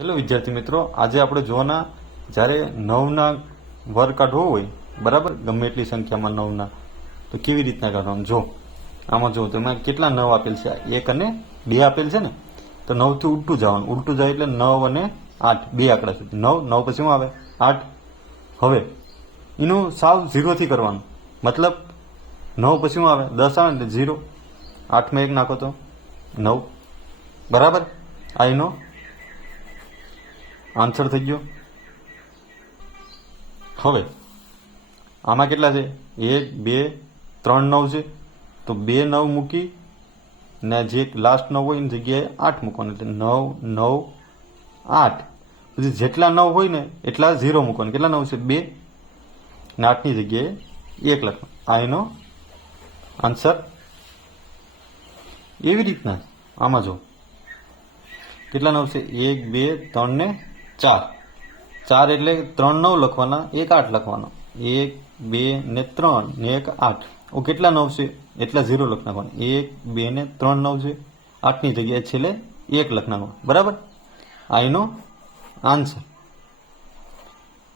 Hello વિદ્યાર્થી મિત્રો, આજે આપણે જોવાના જ્યારે નવના વર્ગ કાઢવો હોય, બરાબર? ગમે એટલી સંખ્યામાં નવના. તો કેવી રીતના કાઢવાનું? જો, આમાં જો તમે કેટલા નવ આપેલ છે? એક અને બે આપેલ છે ને? તો નવથી ઉલટું જવાનું. ઉલટું જાય એટલે નવ અને આઠ, બે આંકડા સુધી. નવ નવ પછી શું આવે? આઠ. હવે, એનું સાવ ઝીરોથી કરવાનું. મતલબ, નવ પછી શું આવે? દસ આવે એટલે ઝીરો. આઠમાં એક નાખો તો નવ. બરાબર? આ એનો આન્સર થઈ ગયો. હવે, આમાં કેટલા છે? એક, બે, ત્રણ, નવ છે. તો બે, નવ મૂકી ને જે લાસ્ટ નવ હોય એની જગ્યાએ આઠ મૂકવાનું, એટલે નવ નવ, આઠ. પછી જેટલા નવ હોય ને એટલા ઝીરો મૂકવાનું. કેટલા નવ છે? બે. ને આઠની જગ્યાએ એક લખવાનું. આ એનો આન્સર એવી રીતના. આમાં જો, કેટલા નવ છે? એક, બે, ત્રણ ને ચાર. ચાર એટલે ત્રણ નવ લખવાના, એક આઠ લખવાનો. એક, બે ને ત્રણ ને એક આઠ. ઓ કેટલા નવ છે? એટલા ઝીરો લખ નાખવાના. એક, બે ને ત્રણ નવ છે. આઠની જગ્યાએ છેલ્લે એક લખ નાખવાનું. બરાબર? આ એનો આન્સર.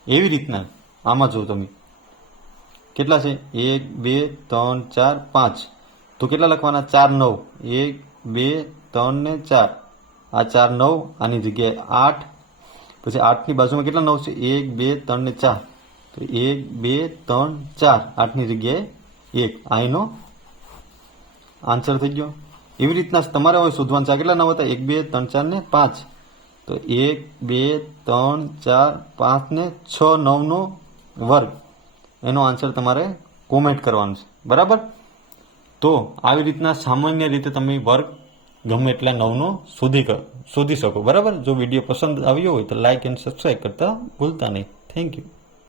એવી રીતના, આમાં જો તમે. કેટલા છે? એક, બે, ત્રણ, ચાર, પાંચ. તો કેટલા લખવાના? ચાર નવ. એક, બે, ત્રણ ને ચાર. આ ચાર નવ, આની જગ્યાએ આઠ પછી આઠની બાજુમાં કેટલા નવ છે? એક, બે, ત્રણ ને ચાર. તો એક, બે, ત્રણ, ચાર. આઠની જગ્યાએ એક. આ આન્સર થઈ ગયો. એવી રીતના તમારે હવે શોધવાનું છે. કેટલા નવ હતા? એક, બે, ત્રણ, ચાર ને પાંચ. તો એક, બે, ત્રણ, ચાર, પાંચ ને છ નવનો વર્ગ. એનો આન્સર તમારે કોમેન્ટ કરવાનું છે. બરાબર? તો આવી રીતના સામાન્ય રીતે તમે વર્ગ ગમે એટલા નવનો શોધી શોધી શકો. બરાબર? જો વીડિયો પસંદ આવ્યો હોય તો લાઇક એન્ડ સબસ્ક્રાઈબ કરતા ભૂલતા નહીં. Thank you